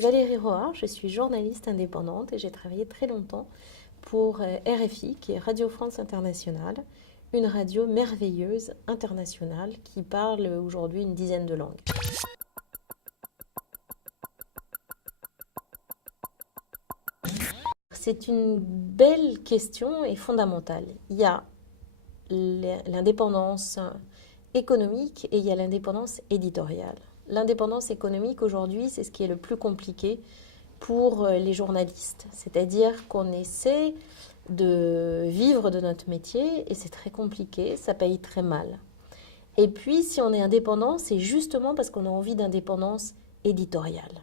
Valérie Roard, je suis journaliste indépendante et j'ai travaillé très longtemps pour RFI, qui est Radio France Internationale, une radio merveilleuse internationale qui parle aujourd'hui une dizaine de langues. C'est une belle question et fondamentale. Il y a l'indépendance économique et il y a l'indépendance éditoriale. L'indépendance économique aujourd'hui, c'est ce qui est le plus compliqué pour les journalistes. C'est-à-dire qu'on essaie de vivre de notre métier et c'est très compliqué, ça paye très mal. Et puis, si on est indépendant, c'est justement parce qu'on a envie d'indépendance éditoriale.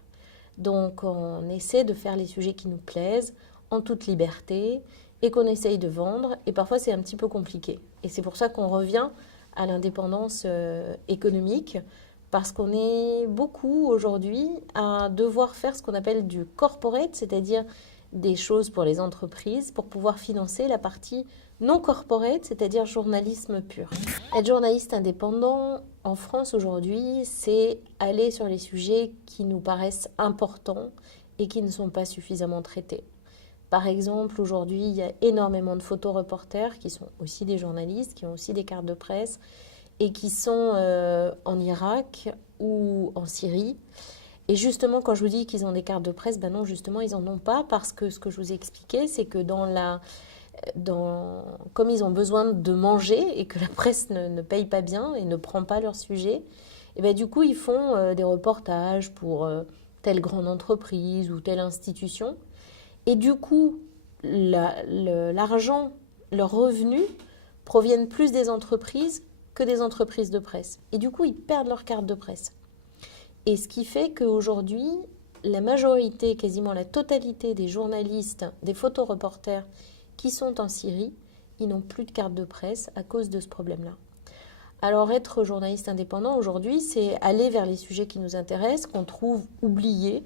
Donc, on essaie de faire les sujets qui nous plaisent en toute liberté et qu'on essaye de vendre. Et parfois, c'est un petit peu compliqué. Et c'est pour ça qu'on revient à l'indépendance économique, parce qu'on est beaucoup aujourd'hui à devoir faire ce qu'on appelle du corporate, c'est-à-dire des choses pour les entreprises, pour pouvoir financer la partie non corporate, c'est-à-dire journalisme pur. Être journaliste indépendant en France aujourd'hui, c'est aller sur les sujets qui nous paraissent importants et qui ne sont pas suffisamment traités. Par exemple, aujourd'hui, il y a énormément de photoreporters qui sont aussi des journalistes, qui ont aussi des cartes de presse et qui sont en Irak ou en Syrie. Et justement, quand je vous dis qu'ils ont des cartes de presse, ben non, justement, ils n'en ont pas parce que ce que je vous ai expliqué, c'est que comme ils ont besoin de manger et que la presse ne paye pas bien et ne prend pas leur sujet, et ben du coup, ils font des reportages pour telle grande entreprise ou telle institution. Et du coup, l'argent, leurs revenus proviennent plus des entreprises que des entreprises de presse. Et du coup, ils perdent leur carte de presse. Et ce qui fait qu'aujourd'hui, la majorité, quasiment la totalité des journalistes, des photoreporters qui sont en Syrie, ils n'ont plus de carte de presse à cause de ce problème-là. Alors être journaliste indépendant aujourd'hui, c'est aller vers les sujets qui nous intéressent, qu'on trouve oubliés.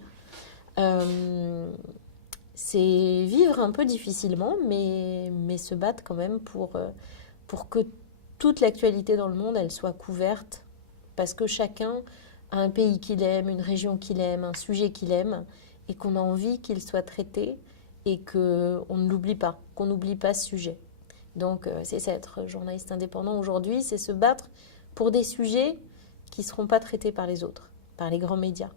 C'est vivre un peu difficilement, mais se battre quand même pour que toute l'actualité dans le monde, elle soit couverte, parce que chacun a un pays qu'il aime, une région qu'il aime, un sujet qu'il aime, et qu'on a envie qu'il soit traité, et qu'on ne l'oublie pas, qu'on n'oublie pas ce sujet. Donc c'est ça, être journaliste indépendant aujourd'hui, c'est se battre pour des sujets qui ne seront pas traités par les autres, par les grands médias.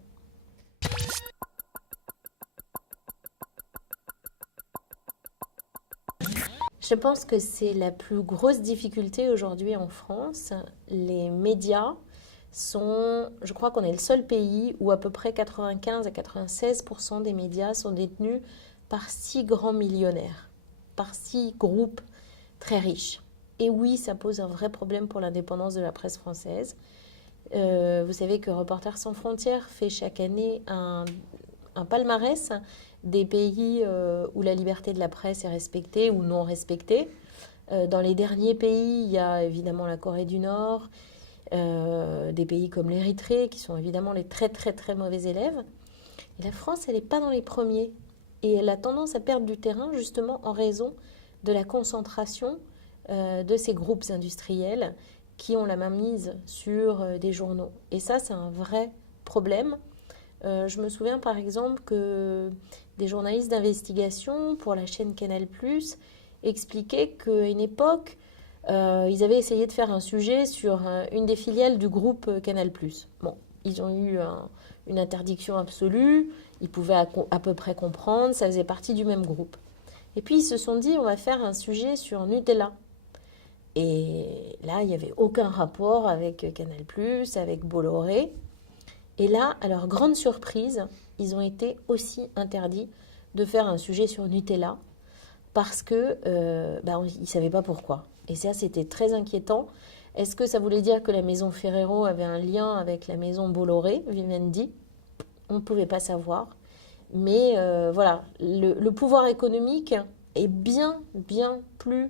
Je pense que c'est la plus grosse difficulté aujourd'hui en France. Les médias je crois qu'on est le seul pays où à peu près 95 à 96% des médias sont détenus par 6 grands millionnaires, par 6 groupes très riches. Et oui, ça pose un vrai problème pour l'indépendance de la presse française. Vous savez que Reporters sans frontières fait chaque année un palmarès des pays où la liberté de la presse est respectée ou non respectée. Dans les derniers pays, il y a évidemment la Corée du Nord, des pays comme l'Érythrée, qui sont évidemment les très très très mauvais élèves. Et la France, elle n'est pas dans les premiers. Et elle a tendance à perdre du terrain justement en raison de la concentration de ces groupes industriels qui ont la main mise sur des journaux. Et ça, c'est un vrai problème. Je me souviens par exemple que des journalistes d'investigation pour la chaîne Canal+, expliquaient qu'à une époque, ils avaient essayé de faire un sujet sur une des filiales du groupe Canal+. Bon, ils ont eu une interdiction absolue, ils pouvaient à peu près comprendre, ça faisait partie du même groupe. Et puis ils se sont dit, on va faire un sujet sur Nutella. Et là, il n'y avait aucun rapport avec Canal+, avec Bolloré. Et là, à leur grande surprise, ils ont été aussi interdits de faire un sujet sur Nutella parce que ils ne savaient pas pourquoi. Et ça, c'était très inquiétant. Est-ce que ça voulait dire que la maison Ferrero avait un lien avec la maison Bolloré, Vivendi? On ne pouvait pas savoir. Mais voilà, le pouvoir économique est bien, bien plus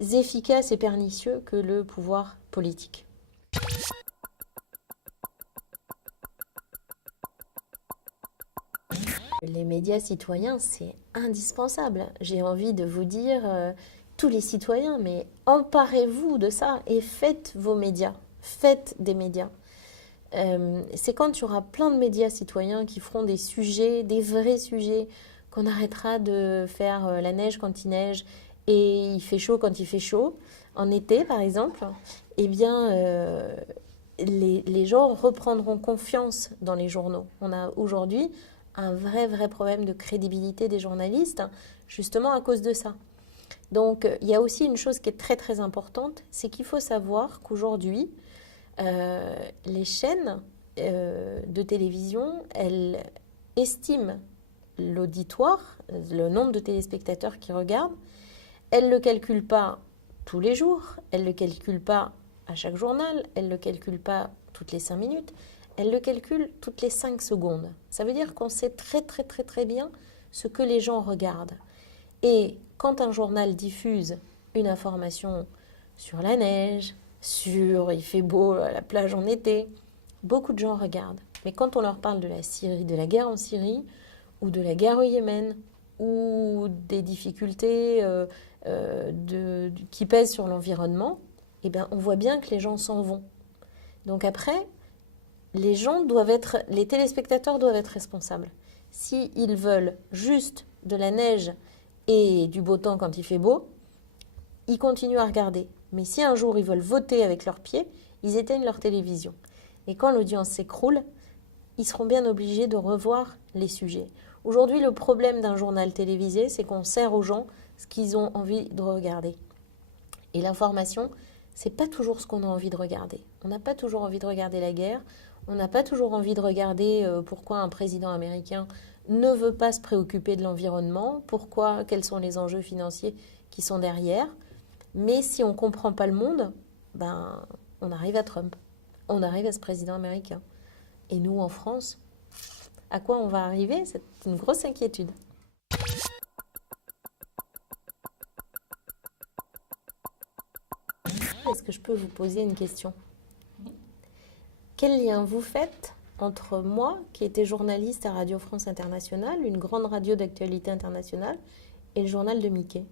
efficace et pernicieux que le pouvoir politique. Les médias citoyens, c'est indispensable. J'ai envie de vous dire, tous les citoyens, mais emparez-vous de ça et faites vos médias. Faites des médias. C'est quand il y aura plein de médias citoyens qui feront des sujets, des vrais sujets, qu'on arrêtera de faire la neige quand il neige et il fait chaud quand il fait chaud, en été par exemple, eh bien les gens reprendront confiance dans les journaux. On a aujourd'hui un vrai problème de crédibilité des journalistes, justement à cause de ça. Donc il y a aussi une chose qui est très importante, c'est qu'il faut savoir qu'aujourd'hui, les chaînes de télévision, elles estiment l'auditoire, le nombre de téléspectateurs qui regardent. Elles ne le calculent pas tous les jours, elles ne le calculent pas à chaque journal, elles ne le calculent pas toutes les 5 minutes, elles le calculent toutes les 5 secondes. Ça veut dire qu'on sait très bien ce que les gens regardent. Et quand un journal diffuse une information sur la neige, sur il fait beau à la plage en été, beaucoup de gens regardent. Mais quand on leur parle de la Syrie, de la guerre en Syrie, ou de la guerre au Yémen, ou des difficultés qui pèsent sur l'environnement, eh bien, on voit bien que les gens s'en vont. Donc après, les téléspectateurs doivent être responsables. S'ils veulent juste de la neige et du beau temps quand il fait beau, ils continuent à regarder. Mais si un jour ils veulent voter avec leurs pieds, ils éteignent leur télévision. Et quand l'audience s'écroule, ils seront bien obligés de revoir les sujets. Aujourd'hui, le problème d'un journal télévisé, c'est qu'on sert aux gens ce qu'ils ont envie de regarder. Et l'information, c'est pas toujours ce qu'on a envie de regarder. On n'a pas toujours envie de regarder la guerre. On n'a pas toujours envie de regarder pourquoi un président américain ne veut pas se préoccuper de l'environnement, quels sont les enjeux financiers qui sont derrière. Mais si on ne comprend pas le monde, ben, on arrive à Trump. On arrive à ce président américain. Et nous, en France, à quoi on va arriver? C'est une grosse inquiétude. Est-ce que je peux vous poser une question? Quel lien vous faites entre moi, qui étais journaliste à Radio France Internationale, une grande radio d'actualité internationale, et le journal de Mickey?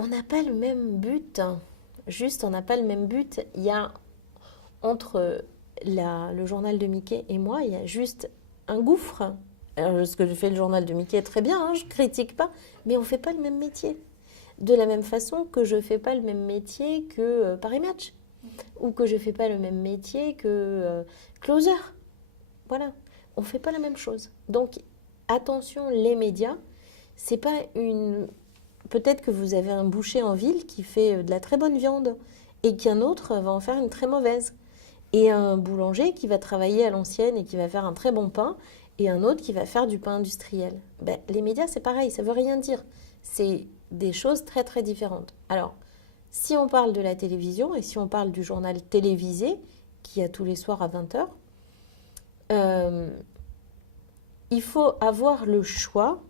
On n'a pas le même but. Juste, on n'a pas le même but. Il y a entre le journal de Mickey et moi, il y a juste un gouffre. Alors, ce que fait le journal de Mickey est très bien, hein, je ne critique pas, mais on ne fait pas le même métier. De la même façon que je ne fais pas le même métier que Paris Match, ou que je ne fais pas le même métier que Closer. Voilà, on ne fait pas la même chose. Donc, attention, les médias, c'est pas une... Peut-être que vous avez un boucher en ville qui fait de la très bonne viande et qu'un autre va en faire une très mauvaise. Et un boulanger qui va travailler à l'ancienne et qui va faire un très bon pain et un autre qui va faire du pain industriel. Ben, les médias, c'est pareil, ça ne veut rien dire. C'est des choses très différentes. Alors, si on parle de la télévision et si on parle du journal télévisé qui a tous les soirs à 20h, il faut avoir le choix.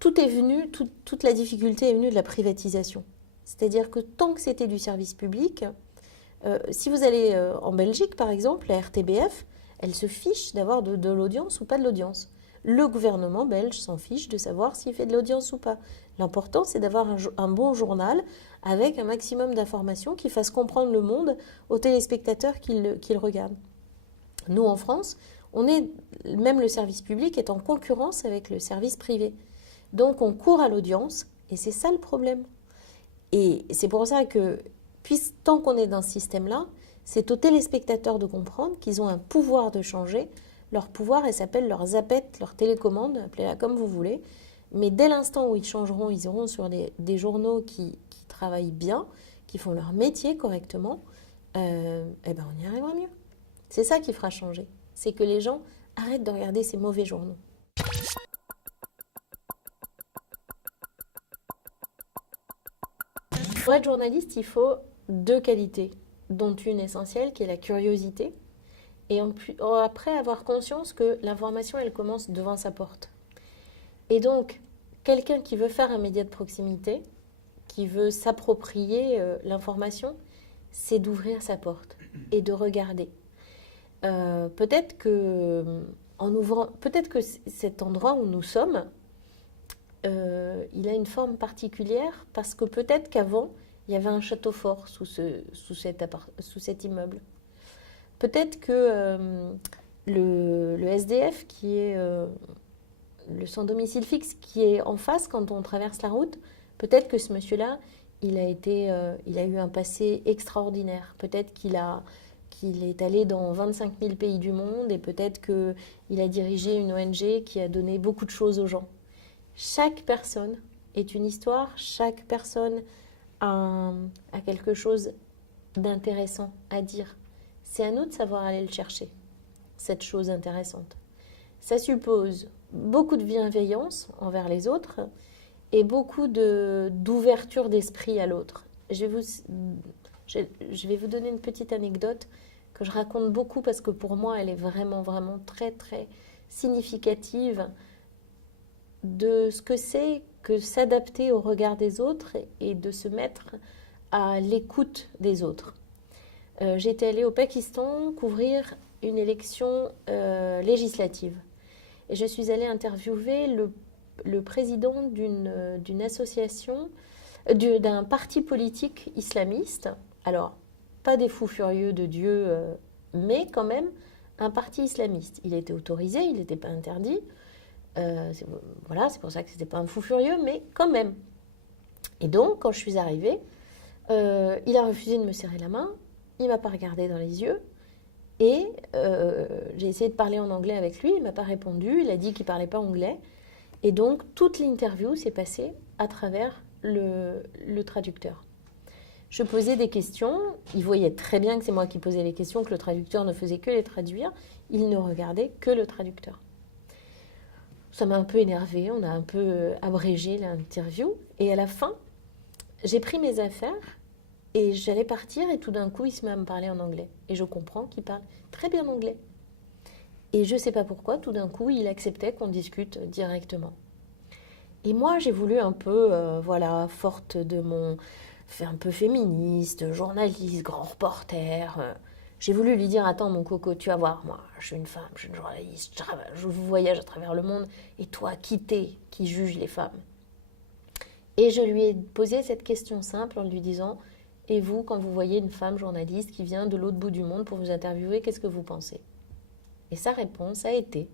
Toute la difficulté est venue de la privatisation. C'est-à-dire que tant que c'était du service public, si vous allez en Belgique par exemple, la RTBF, elle se fiche d'avoir de l'audience ou pas de l'audience. Le gouvernement belge s'en fiche de savoir s'il fait de l'audience ou pas. L'important, c'est d'avoir un bon journal avec un maximum d'informations qui fasse comprendre le monde aux téléspectateurs qui le regardent. Nous, en France, même le service public est en concurrence avec le service privé. Donc, on court à l'audience et c'est ça le problème. Et c'est pour ça que, tant qu'on est dans ce système-là, c'est aux téléspectateurs de comprendre qu'ils ont un pouvoir de changer. Leur pouvoir, elle s'appelle leur zapette, leur télécommande, appelez-la comme vous voulez. Mais dès l'instant où ils changeront, ils iront sur des journaux qui travaillent bien, qui font leur métier correctement, eh ben on y arrivera mieux. C'est ça qui fera changer. C'est que les gens arrêtent de regarder ces mauvais journaux. Pour être journaliste, il faut 2 qualités, dont une essentielle qui est la curiosité. Et après, avoir conscience que l'information, elle commence devant sa porte. Et donc, quelqu'un qui veut faire un média de proximité, qui veut s'approprier l'information, c'est d'ouvrir sa porte et de regarder. Peut-être que cet endroit où nous sommes, il a une forme particulière parce que peut-être qu'avant, il y avait un château fort sous cet immeuble. Peut-être que le SDF, qui est le sans domicile fixe, qui est en face quand on traverse la route, peut-être que ce monsieur-là, il a eu un passé extraordinaire. Peut-être qu'il est allé dans 25 000 pays du monde et peut-être qu'il a dirigé une ONG qui a donné beaucoup de choses aux gens. Chaque personne est une histoire, chaque personne a quelque chose d'intéressant à dire. C'est à nous de savoir aller le chercher, cette chose intéressante. Ça suppose beaucoup de bienveillance envers les autres et beaucoup d'ouverture d'esprit à l'autre. Je vais vous donner une petite anecdote que je raconte beaucoup parce que pour moi, elle est vraiment, vraiment très, très significative de ce que c'est que s'adapter au regard des autres et de se mettre à l'écoute des autres. J'étais allée au Pakistan couvrir une élection législative. Et je suis allée interviewer le président d'une association, d'un parti politique islamiste. Alors, pas des fous furieux de Dieu, mais quand même un parti islamiste. Il était autorisé, il n'était pas interdit. Voilà, c'est pour ça que c'était pas un fou furieux, mais quand même. Et donc, quand je suis arrivée, il a refusé de me serrer la main, il m'a pas regardé dans les yeux, et j'ai essayé de parler en anglais avec lui, il m'a pas répondu, il a dit qu'il parlait pas anglais, et donc toute l'interview s'est passée à travers le traducteur. Je posais des questions, il voyait très bien que c'est moi qui posais les questions, que le traducteur ne faisait que les traduire, il ne regardait que le traducteur. Ça m'a un peu énervée, on a un peu abrégé l'interview. Et à la fin, j'ai pris mes affaires et j'allais partir et tout d'un coup, il se met à me parler en anglais. Et je comprends qu'il parle très bien anglais. Et je ne sais pas pourquoi, tout d'un coup, il acceptait qu'on discute directement. Et moi, j'ai voulu un peu, forte de mon... fait un peu féministe, journaliste, grand reporter... J'ai voulu lui dire, attends mon coco, tu vas voir, moi je suis une femme, je suis une journaliste, je voyage à travers le monde, et toi, qui t'es, qui juge les femmes? Et je lui ai posé cette question simple en lui disant, et vous, quand vous voyez une femme journaliste qui vient de l'autre bout du monde pour vous interviewer, qu'est-ce que vous pensez? Et sa réponse a été,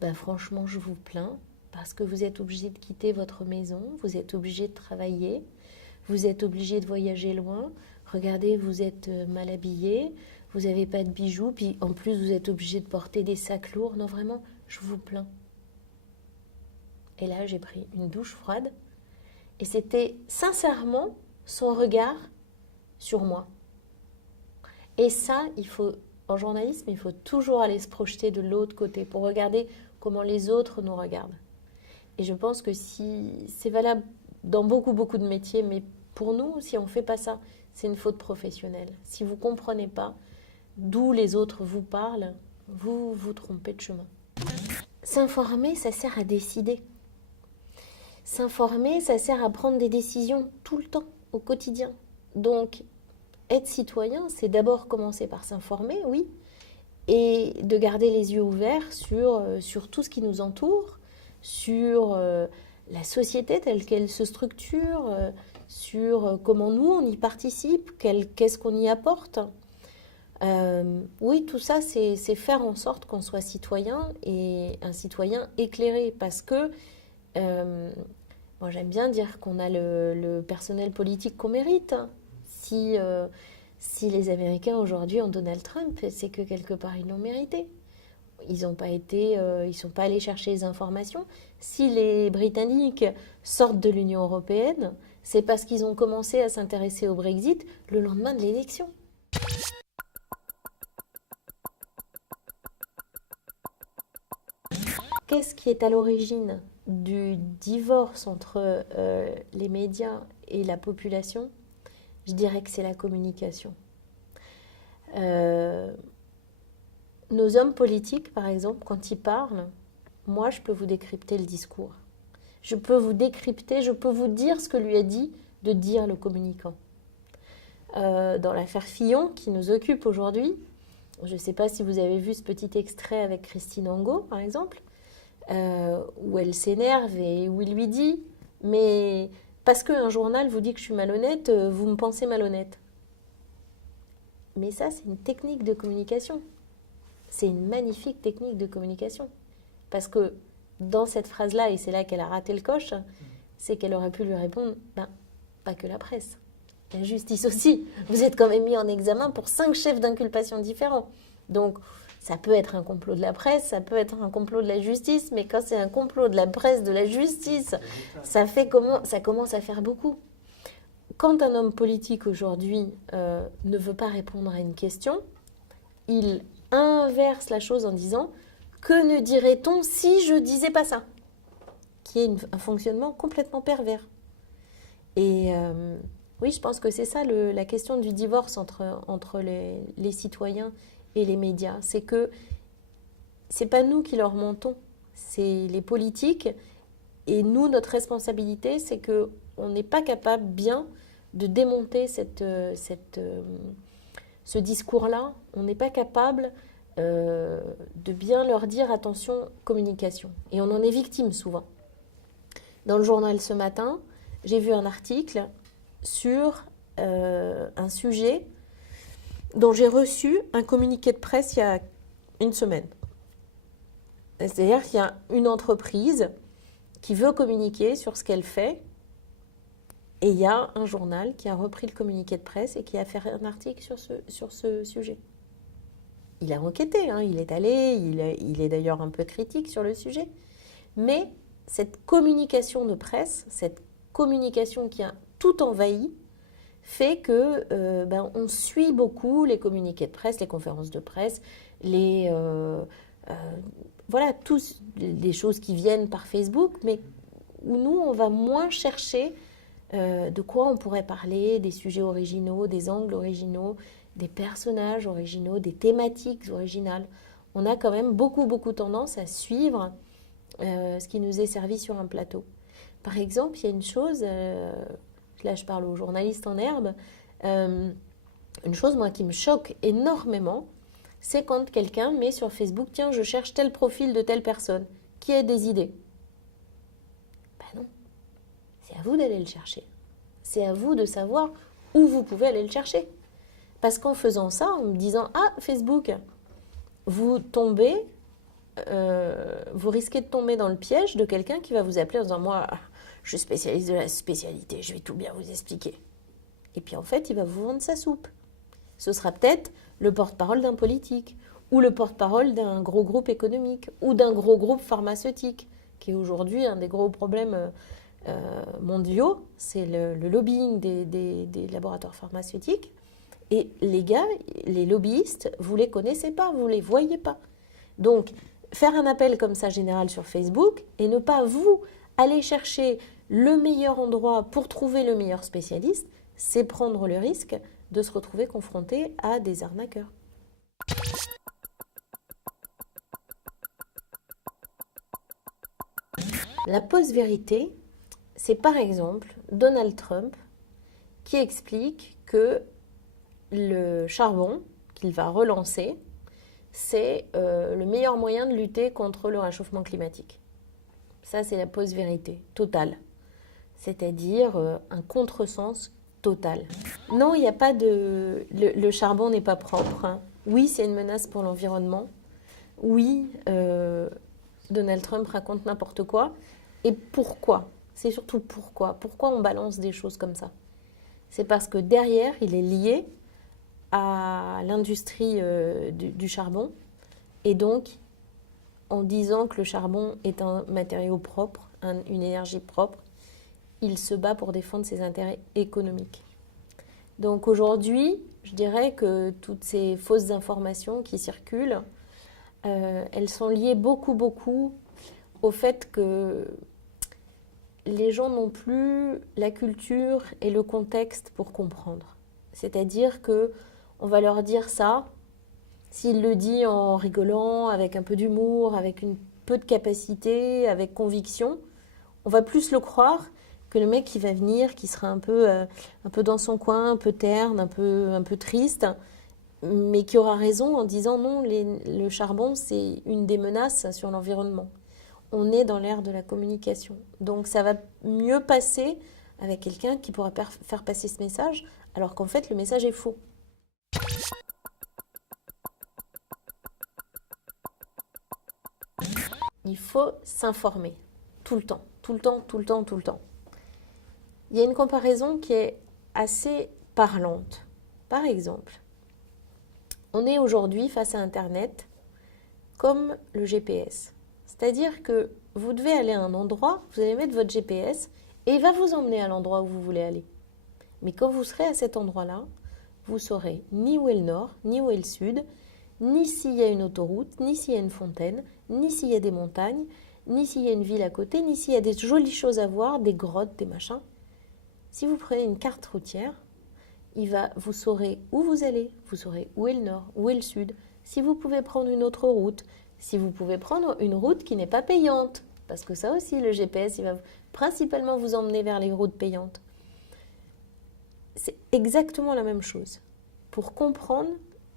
ben franchement, je vous plains, parce que vous êtes obligé de quitter votre maison, vous êtes obligé de travailler, vous êtes obligé de voyager loin. Regardez, vous êtes mal habillé, vous n'avez pas de bijoux, puis en plus vous êtes obligé de porter des sacs lourds. Non, vraiment, je vous plains. Et là, j'ai pris une douche froide. Et c'était sincèrement son regard sur moi. Et ça, en journalisme, il faut toujours aller se projeter de l'autre côté pour regarder comment les autres nous regardent. Et je pense que c'est valable dans beaucoup, beaucoup de métiers, mais pour nous, si on ne fait pas ça, c'est une faute professionnelle. Si vous ne comprenez pas d'où les autres vous parlent, vous vous trompez de chemin. S'informer, ça sert à décider. S'informer, ça sert à prendre des décisions tout le temps, au quotidien. Donc, être citoyen, c'est d'abord commencer par s'informer, oui, et de garder les yeux ouverts sur tout ce qui nous entoure, sur la société telle qu'elle se structure, sur comment nous, on y participe, qu'est-ce qu'on y apporte. Oui, tout ça, c'est faire en sorte qu'on soit citoyen et un citoyen éclairé. Parce que, moi j'aime bien dire qu'on a le personnel politique qu'on mérite. Si les Américains aujourd'hui ont Donald Trump, c'est que quelque part ils l'ont mérité. Ils sont pas allés chercher les informations. Si les Britanniques sortent de l'Union européenne, c'est parce qu'ils ont commencé à s'intéresser au Brexit le lendemain de l'élection. Qu'est-ce qui est à l'origine du divorce entre les médias et la population? Je dirais que c'est la communication. Nos hommes politiques, par exemple, quand ils parlent, moi, je peux vous décrypter le discours. Je peux vous décrypter, je peux vous dire ce que lui a dit de dire le communicant. Dans l'affaire Fillon, qui nous occupe aujourd'hui, je ne sais pas si vous avez vu ce petit extrait avec Christine Angot, par exemple, où elle s'énerve et où il lui dit, mais parce qu'un journal vous dit que je suis malhonnête, vous me pensez malhonnête. Mais ça, c'est une technique de communication. C'est une magnifique technique de communication. Parce que dans cette phrase-là, et c'est là qu'elle a raté le coche, c'est qu'elle aurait pu lui répondre, ben, pas que la presse, la justice aussi. Vous êtes quand même mis en examen pour 5 chefs d'inculpation différents. Donc, ça peut être un complot de la presse, ça peut être un complot de la justice, mais quand c'est un complot de la presse, de la justice, ça commence à faire beaucoup. Quand un homme politique aujourd'hui ne veut pas répondre à une question, il inverse la chose en disant « Que ne dirait-on si je disais pas ça ?» qui est un fonctionnement complètement pervers. Et oui, je pense que c'est ça la question du divorce entre les citoyens et les médias. C'est que c'est pas nous qui leur mentons, c'est les politiques. Et nous, notre responsabilité, c'est qu'on n'est pas capable bien de démonter ce discours-là. On n'est pas capable de bien leur dire attention, communication. Et on en est victime souvent. Dans le journal ce matin, j'ai vu un article sur un sujet dont j'ai reçu un communiqué de presse il y a une semaine. C'est-à-dire qu'il y a une entreprise qui veut communiquer sur ce qu'elle fait, et il y a un journal qui a repris le communiqué de presse et qui a fait un article sur ce sujet. Il a enquêté, hein, il est allé, il est d'ailleurs un peu critique sur le sujet, mais cette communication de presse, cette communication qui a tout envahi, fait que on suit beaucoup les communiqués de presse, les conférences de presse, voilà, tous les choses qui viennent par Facebook, mais où nous, on va moins chercher de quoi on pourrait parler, des sujets originaux, des angles originaux, des personnages originaux, des thématiques originales. On a quand même beaucoup tendance à suivre ce qui nous est servi sur un plateau. Par exemple, il y a une chose, là je parle aux journalistes en herbe, une chose moi qui me choque énormément, c'est quand quelqu'un met sur Facebook, tiens, je cherche tel profil de telle personne, qui a des idées. Ben non, c'est à vous d'aller le chercher. C'est à vous de savoir où vous pouvez aller le chercher. Parce qu'en faisant ça, en me disant, ah, Facebook, vous risquez de tomber dans le piège de quelqu'un qui va vous appeler en disant, moi, je suis spécialiste de la spécialité, je vais tout bien vous expliquer. Et puis en fait, il va vous vendre sa soupe. Ce sera peut-être le porte-parole d'un politique, ou le porte-parole d'un gros groupe économique, ou d'un gros groupe pharmaceutique, qui est aujourd'hui un des gros problèmes mondiaux, c'est le lobbying des laboratoires pharmaceutiques. Et les gars, les lobbyistes, vous ne les connaissez pas, vous ne les voyez pas. Donc, faire un appel comme ça général sur Facebook et ne pas vous aller chercher le meilleur endroit pour trouver le meilleur spécialiste, c'est prendre le risque de se retrouver confronté à des arnaqueurs. La post-vérité, c'est par exemple Donald Trump qui explique que le charbon qu'il va relancer, c'est le meilleur moyen de lutter contre le réchauffement climatique. Ça, c'est la post-vérité totale, c'est-à-dire un contresens total. Non, il n'y a pas de... Le charbon n'est pas propre. Hein. Oui, c'est une menace pour l'environnement. Oui, Donald Trump raconte n'importe quoi. Et pourquoi ? C'est surtout pourquoi. Pourquoi on balance des choses comme ça ? C'est parce que derrière, il est lié à l'industrie du charbon. Et donc, en disant que le charbon est un matériau propre, une énergie propre, il se bat pour défendre ses intérêts économiques. Donc aujourd'hui, je dirais que toutes ces fausses informations qui circulent, elles sont liées beaucoup au fait que les gens n'ont plus la culture et le contexte pour comprendre. C'est-à-dire qu'on va leur dire ça, s'il le dit en rigolant, avec un peu d'humour, avec un peu de capacité, avec conviction, on va plus le croire que le mec qui va venir, qui sera un peu dans son coin, un peu terne, un peu triste, mais qui aura raison en disant non, le charbon, c'est une des menaces sur l'environnement. on est dans l'ère de la communication. Donc ça va mieux passer avec quelqu'un qui pourra faire passer ce message, alors qu'en fait le message est faux. Il faut s'informer tout le temps, tout le temps, tout le temps, tout le temps. Il y a une comparaison qui est assez parlante. Par exemple, on est aujourd'hui face à Internet comme le GPS. C'est-à-dire que vous devez aller à un endroit, vous allez mettre votre GPS et il va vous emmener à l'endroit où vous voulez aller. Mais quand vous serez à cet endroit-là, vous saurez ni où est le nord, ni où est le sud, ni s'il y a une autoroute, ni s'il y a une fontaine, ni s'il y a des montagnes, ni s'il y a une ville à côté, ni s'il y a des jolies choses à voir, des grottes, des machins. Si vous prenez une carte routière, vous saurez où vous allez, vous saurez où est le nord, où est le sud, si vous pouvez prendre une autre route, si vous pouvez prendre une route qui n'est pas payante, parce que ça aussi, le GPS, il va principalement vous emmener vers les routes payantes. C'est exactement la même chose. Pour comprendre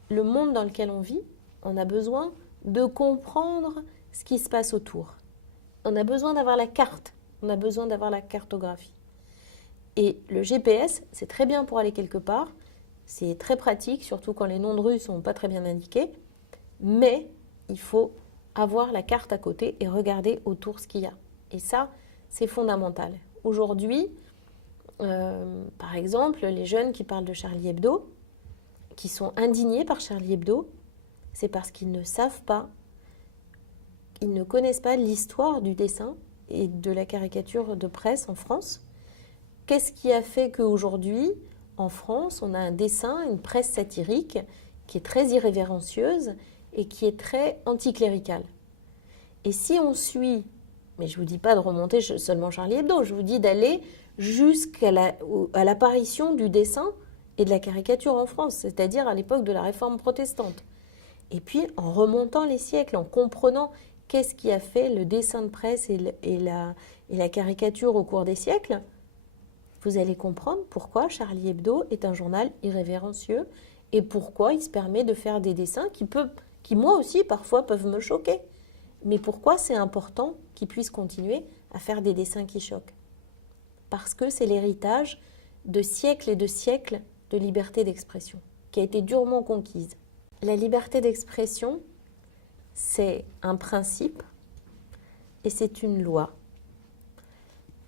le monde dans lequel on vit, on a besoin de comprendre ce qui se passe autour. On a besoin d'avoir la carte, on a besoin d'avoir la cartographie. Et le GPS, c'est très bien pour aller quelque part, c'est très pratique, surtout quand les noms de rues ne sont pas très bien indiqués, mais il faut avoir la carte à côté et regarder autour ce qu'il y a. Et ça, c'est fondamental. Aujourd'hui, par exemple, les jeunes qui parlent de Charlie Hebdo, qui sont indignés par Charlie Hebdo, c'est parce qu'ils ne savent pas, ils ne connaissent pas l'histoire du dessin et de la caricature de presse en France. Qu'est-ce qui a fait qu'aujourd'hui, en France, on a un dessin, une presse satirique qui est très irrévérencieuse et qui est très anticléricale. Et si on suit, mais je ne vous dis pas de remonter seulement Charlie Hebdo, je vous dis d'aller jusqu'à l'apparition du dessin et de la caricature en France, c'est-à-dire à l'époque de la Réforme protestante. Et puis, en remontant les siècles, en comprenant qu'est-ce qui a fait le dessin de presse et la caricature au cours des siècles, vous allez comprendre pourquoi Charlie Hebdo est un journal irrévérencieux et pourquoi il se permet de faire des dessins qui moi aussi, parfois, peuvent me choquer. Mais pourquoi c'est important qu'il puisse continuer à faire des dessins qui choquent? Parce que c'est l'héritage de siècles et de siècles de liberté d'expression qui a été durement conquise. La liberté d'expression, c'est un principe et c'est une loi.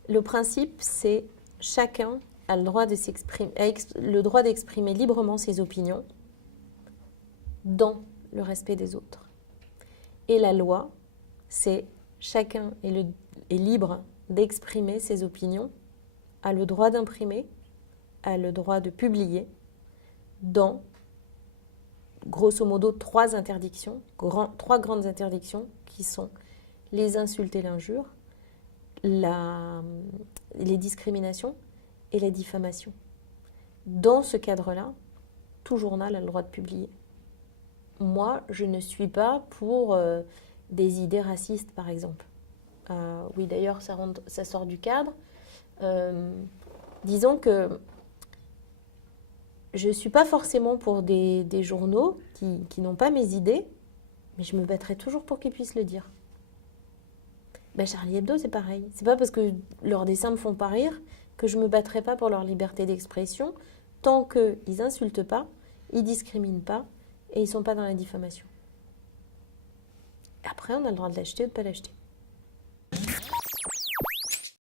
Le principe, c'est chacun a le droit d'exprimer librement ses opinions dans le respect des autres. Et la loi, c'est chacun est libre d'exprimer ses opinions, a le droit d'imprimer, a le droit de publier dans, grosso modo, trois grandes interdictions qui sont les insultes et l'injure, les discriminations et la diffamation. Dans ce cadre-là, tout journal a le droit de publier. Moi, je ne suis pas pour des idées racistes, par exemple. Oui, d'ailleurs, ça sort du cadre. Disons que je ne suis pas forcément pour des journaux qui n'ont pas mes idées, mais je me battrai toujours pour qu'ils puissent le dire. Ben Charlie Hebdo, c'est pareil. C'est pas parce que leurs dessins me font pas rire que je me battrai pas pour leur liberté d'expression tant qu'ils insultent pas, ils discriminent pas et ils sont pas dans la diffamation. Après, on a le droit de l'acheter ou de pas l'acheter.